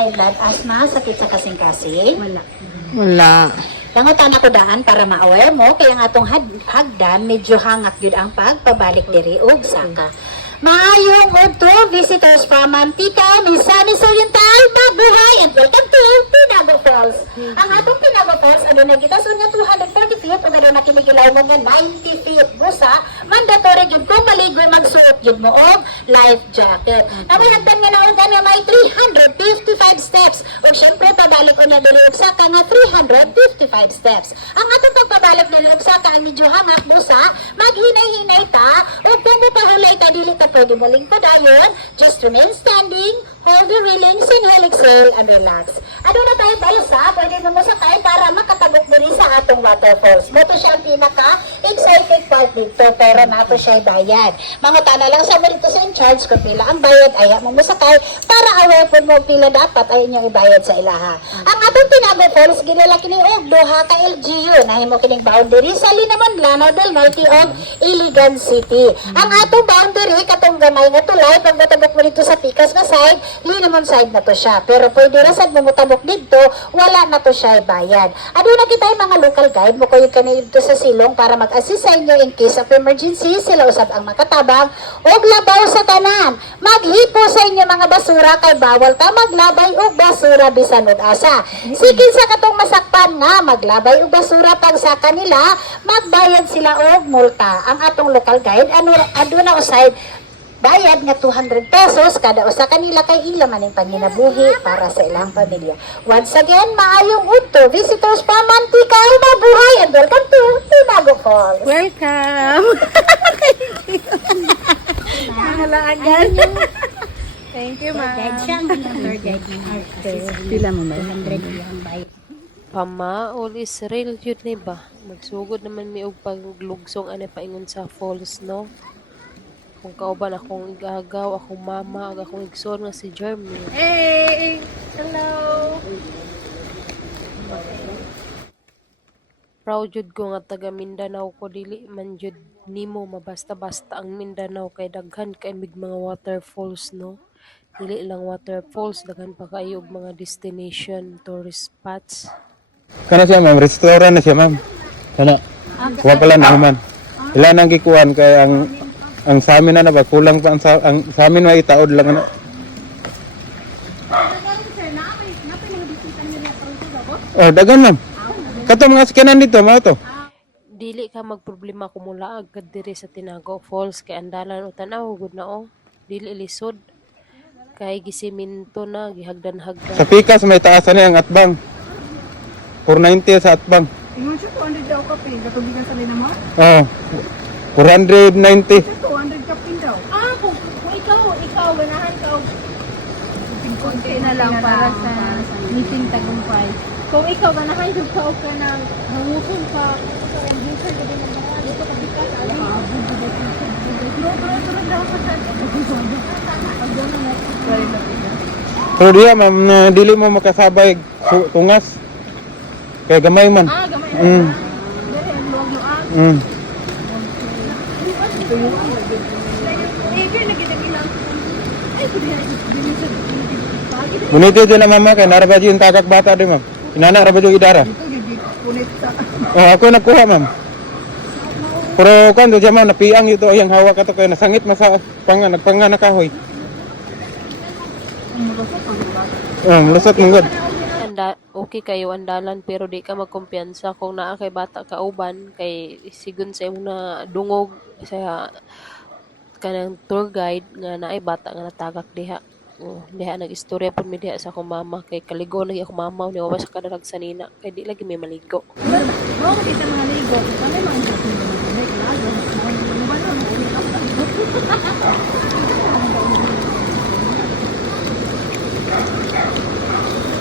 high blood, asthma, sakit sa kasing-kasing? Wala. Wala. Langotan ako daan para ma-aware mo, kaya nga itong hagdan, medyo hangak yun ang pagpabalik diri og saka. Maayong udto, visitors from Mantika, Misamis Oriental, mabuhay, and welcome to Tinago Falls. Ang atong Tinago Falls, ano na kita, so nga 230 feet, o gano'n na kinigilaw mo nga 90 feet busa, mandatory yun kung maligoy magsuot yun mo og life jacket. Namihagdan nga naon nga may 355 steps, o syempre pabalik ko na dili og saka nga 355 steps. Ang atong pagpabalik dili og saka ang medyo hangak busa, maghinay-hinay ta, o kung mapahulay ta dili ta pwede mo lingkod ayon, just remain standing, hold the railings, inhale, exhale, and relax. Ano na tayo balsa, pwede mo masakay para makatagot diri sa atong waterfalls. Moto siya ang pinaka-excited part dito, pero nato siya bayad. Mga tana lang sa mo dito sa in-charge kung pila ang bayad, aya mo masakay para aware po mo pila dapat ay inyong ibayad sa ilaha. Ang atong Tinago Falls, ginala kini og duha ka LGU, nahimo kining boundary sa Linamon, Lanao del Norte og Iligan City. Ang atong boundary, katong gamay nga tulay, pag matabok mo dito sa Pikas nga side, Linamon side na to siya. Pero pwede rasad mo mutabok dito, wala na to siya bayad. Ado na kita yung mga local guide mo kuyog kanil dito sa silong para mag-assist sa inyo in case of emergency, sila usab ang makatabang og labaw sa tanan. Maghipo sa inyo mga basura kay bawal ka maglabay og basura bisan og asa. Sigin sa katong masakpan nga maglabay og basura pag sa kanila, magbayad sila og multa. Ang atong local guide ado na usay bayad nga 200 pesos kada usa kanila kay ila maning panginabuhi para sa ilang pamilya. Once again, maayong udto, visitors from Mantika, mabuhay, and welcome to Tinago Falls. Welcome! Nangalagan. Thank you, ma'am. Guide siya ang tour guide niya. Pila mo ba? 200 yung bayad. Pama, all is real yun na ba? Magsugod naman mi og paglugsong ane paingon sa falls, no? Kung kauban akong igagaw, akong mama, ag akong igsoon nga si Jeremy. Hey! Hello! Proud jud ko nga taga Mindanao ko, dili man jud nimo mabasta-basta ang Mindanao kay daghan kay mig mga waterfalls, no? Dili lang waterfalls, daghan pa kayo og mga destination tourist spots. Kana siya ma'am, restaurant na siya ma'am. Kana. Wa pala na man. Ilan ang gikuan kay ang sa amin na ba kulang pa ang sa amin may itaod lang na. Oh, dagan ma'am. Kato mga sakyanan dito, mga to. Dili ka magproblema kung mula agad diri sa Tinago Falls kay andalan o tanaw gud na o. Dili lisod. Kay gisiminto na gihagdan-hagdan. Sa Pikas may taasan niya ang atbang. 490 sa atbang. Ingon siya 200 daw kape. Katubigan sa Linamon? Oh. 490. 200 kape daw. Kung ikaw, ganahan ka. Konti na lang para sa meeting tagumpay. Kung ikaw, ganahan yung ka ng hangusun ka. Kung dito ka din ng mga dito ka bikas. Duro daw sa Pero diya ma'am, dili mo makasabay tungas. Kaya gamay man. gamay na. Mm. Dali, ang luwag-luwag. Mm. Bunito din na mama kay narabadyo yung tagak bata din ma'am. Inana rabadyo idara. Oh, ako nakuha ma'am. Pero kan do ma'am napiang ito yang hawak ato kay nasangit masa nagpanga na kahoy. Lusot mong god. Okay kayo andalan pero di ka magkumpiyansa kung naa kay bata ka uban kay sigun sa imong na dungog sa kanang tour guide nga naay bata nga natagak diha. Diha nag-istorya pud mi diha sa akong mama kay kaligo lagi ako mama ni wawas ka dalag sa nina kay di lagi may maligo. Mo kita mga ligo. Kami mga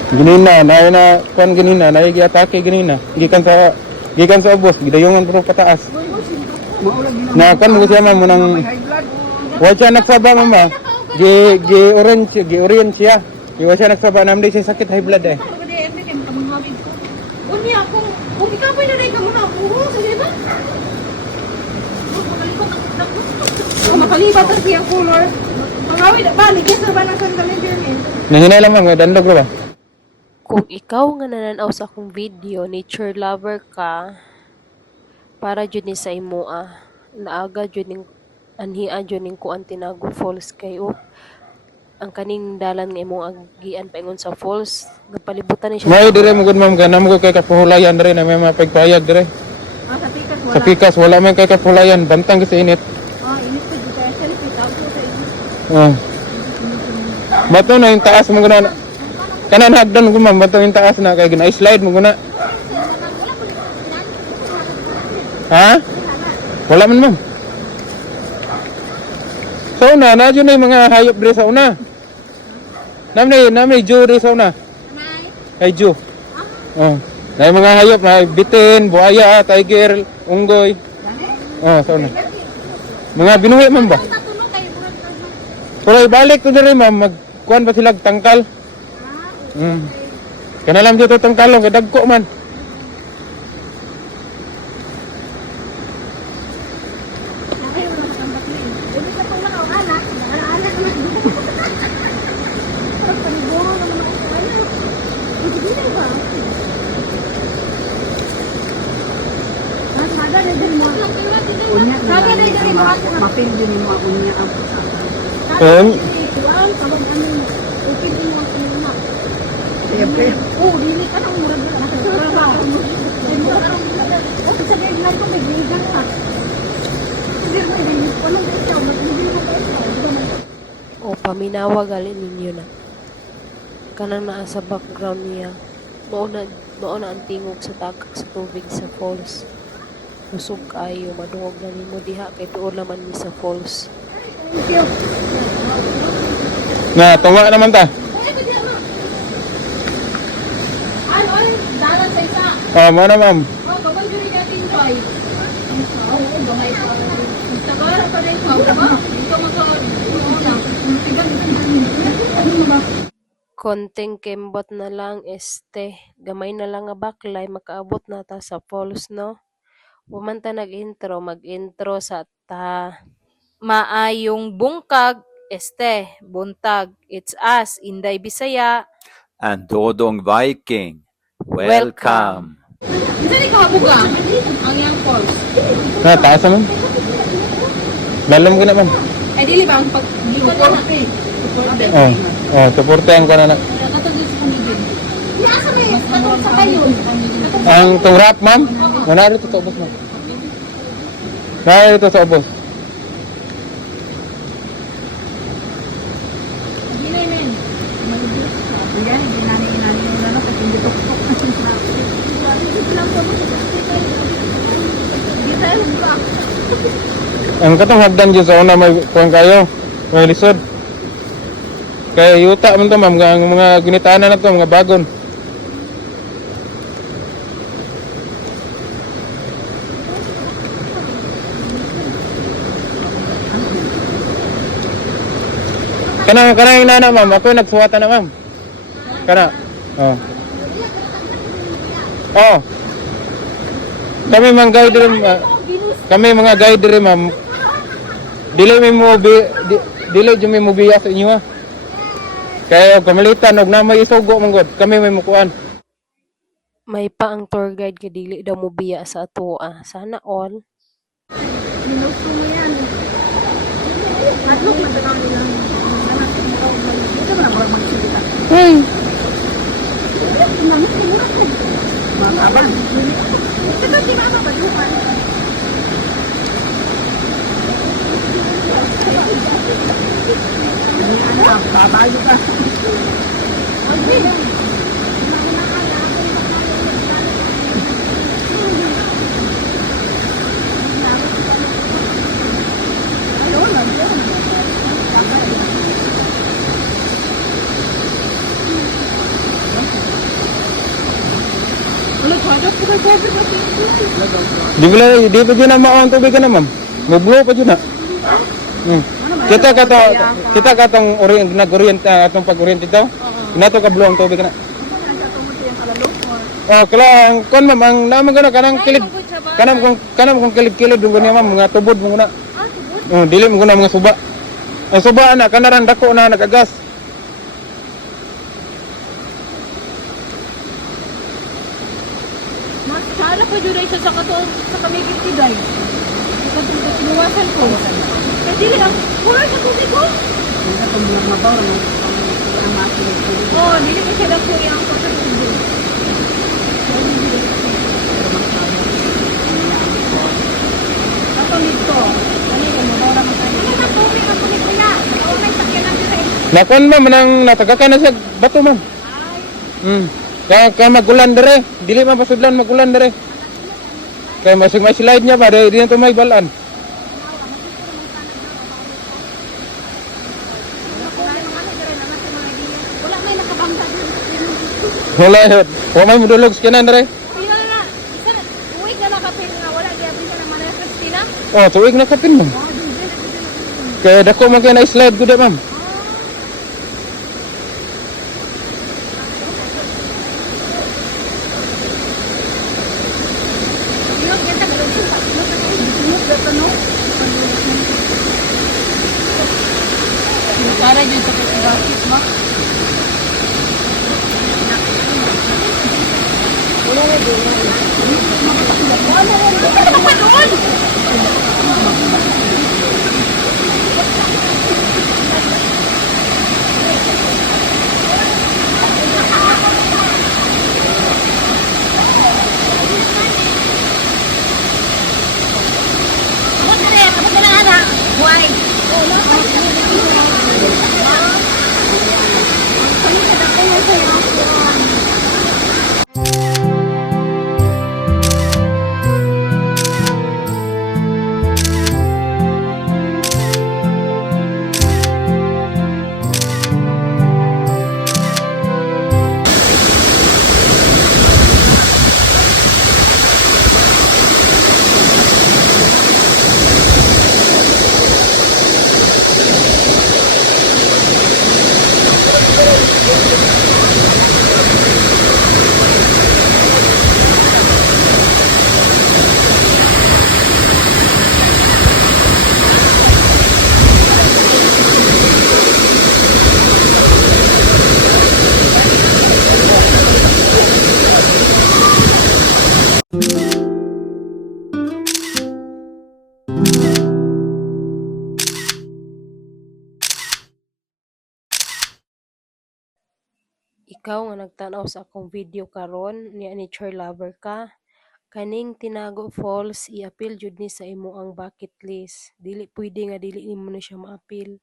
Ginina, na kuan ginina, na giatake ginina. Gikan sa ubos, gidayungan puro pataas. Na kan mo siya ma'am nang wa siya nagsaba mama. Gi-orange siya. Wa siya nagsaba namdi siya sakit high blood eh. Unya kung ikaw pa na rin ka muna. Sige ba? Makalipat ang siyang color. Pangawid, balik, yes, ba na San Galibermin? Nahinay lang ma'am, dandog ra ba? Kung ikaw nga nananaw sa akong video, nature lover ka, para jud ni sa imoa. Naaga jud ning anhian jud ning kuan Tinago Falls kayo. Ang kaning dalan nga imong agian paingon sa falls, nagpalibutan ni siya. May dire mo gud ma'am, kanam ko kay kapuhulayan dire na may mapagpayag dire. Ah, sa tikas, Sa wala. pikas wala man kay kapulayan, bantang kasi init. Ah, init ko dito. Selfie, tawag ko sa inyo. Oh. Bato na yung taas mo guna. Kanan hagdan ko ma'am, bato yung taas na kay gina-slide mo guna. Ha? Wala man ma'am. Sa una, nadyo na yung mga hayop dire sa una. Namay Jew dire sa una. Ay Jew. Oh. Na yung mga hayop na bitin, buhaya, tiger, unggoy. Oh, sa una. Mga binuhi man ba? Pero ibalik ko na rin ma'am, magkuhan pa sila tangkal. Kana lang dito tangkalong, kadagko man. Okay, wala ka kang bakli. Ibig ka pang mga anak, anak na. Parang paniguro naman ako sa kanya. Hindi na ba? Saga na din mo. Saga na din mo. Mapindi mo ako niya ang sabang ano, okay din mo ako na. Siyempre. Oo, dili ka nang murag na. Trabaho mo. Murag ka nang murag. O, sa biglang ko, may bigan ka. Hindi mo din. Walang ikaw. Hindi mo ka ikaw. O paminawa gali ninyo na. Kanang naa sa background niya. Mauna ang tingog sa tagak sa tubig sa falls. Usog kayo, madungog na nimo diha kay tuod naman ni sa falls. Thank you. Na, tunga naman ta. Ano, dalan sa isa. Oh, mana ma'am. Oh, kapag diri natin bay. Oo, gamay pa. Tagara pa rin ko, ba? Ito Konting kembot na lang gamay na lang nga baklay makaabot na ta sa falls no. Pumanta nag-intro, mag-intro sa ta. Maayong bungkag, buntag. It's us, Inday Bisaya. And Dodong Viking. Welcome. Saan ikaw habuga? Ang yang falls. Na, taas naman. Dalam ko na ma'am. Ay, dili ba ang pag-giwan na? Oh, oh, supportahan ko na na. Asa may katong sa kayo? Ang tungrap ma'am. Wala rito sa ubos ma'am. Wala rito sa ubos. Ginay men. Yan, ginani mo na kasi hindi tuktok. Ang katong hagdan dyan sa una may kuhan kayo. May lisod. Kaya yuta man to ma'am. Ang mga ginitaan na to, mga bagon. Kana yung nana ma'am. Ako yung nagsuwata na ma'am. Kana. Oh. Oh. Kami mga guide rin, kami mga guide rin ma'am. Dili jud may mobiya sa inyo ha. Kaya kamalitan og na may isugo man gud. Kami may mukuan. May pa ang tour guide kay dili daw mo biya sa atoa. Sana all. Minusto mo yan. Hadlok na ba nila? Ito mo na ba magsilita? Namit ko mura ko. Mga abang. Ito si mama ba duman? Ano, babayo ka. Di pa dyan ang maawang tubig ka na ma'am. Mublo pa dyan ha. Kita katong nag-orient atong pag-orient dito. Nato ka blue ang tubig na. Oh, kala ang kon ma'am ang naman gano kanang kilid. Kanam kung kilid-kilid dungo niya ma'am mga tubod mo na. Oh, dili mo na mga suba. Ang suba na kanarang dako na nagagas. Mas kala pa dyan siya sa katuang sa kamigil tiday. Sa katuang sinuwasan ko. Kaya dili ang wala sa tubig ko. Oh, dili ko siya dako yung sa tubig. Ako nito. Ano yung mabawra mo tayo? Ano sa tubig ang kulit nila? Oo, may sakyan na dito. Nakuan ma'am nang natagakay na siya bato ma'am. Kaya magulan dire. Dili man pasudlan magulan dire. Kaya masig may slide niya ba di na to may balaan. Wala may nakabangga dun. Wala yun. Huwag may mudulog sa kinan dire. Pila na. Isa na. Uwig na nakapin nga wala. Di abin siya naman na Christina. Oh, tuig na kapin ma'am. Kaya dako man kaya na slide ko da ma'am. Para dyan sa pagkakit mo. Ikaw nga nagtanaw sa akong video karon ni nature lover ka, kaning Tinago Falls i-apil jud ni sa imo ang bucket list. Dili pwede nga dili nimo na siya maapil.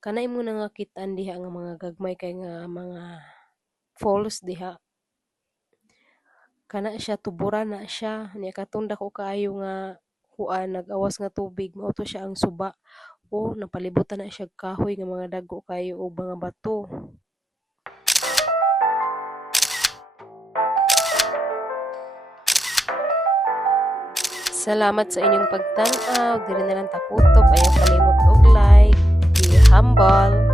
Kana imo na nga kitaan diha nga mga gagmay kay nga mga falls diha. Kana siya tuburan na siya, niya katunda ko kaayo nga kuan nag-awas nga tubig, mao to siya ang suba. O napalibutan na siya kahoy nga mga dagko kayo o mga bato. Salamat sa inyong pagtanaw. Dili na lang takutob. Ayaw kalimot og like. Be humble.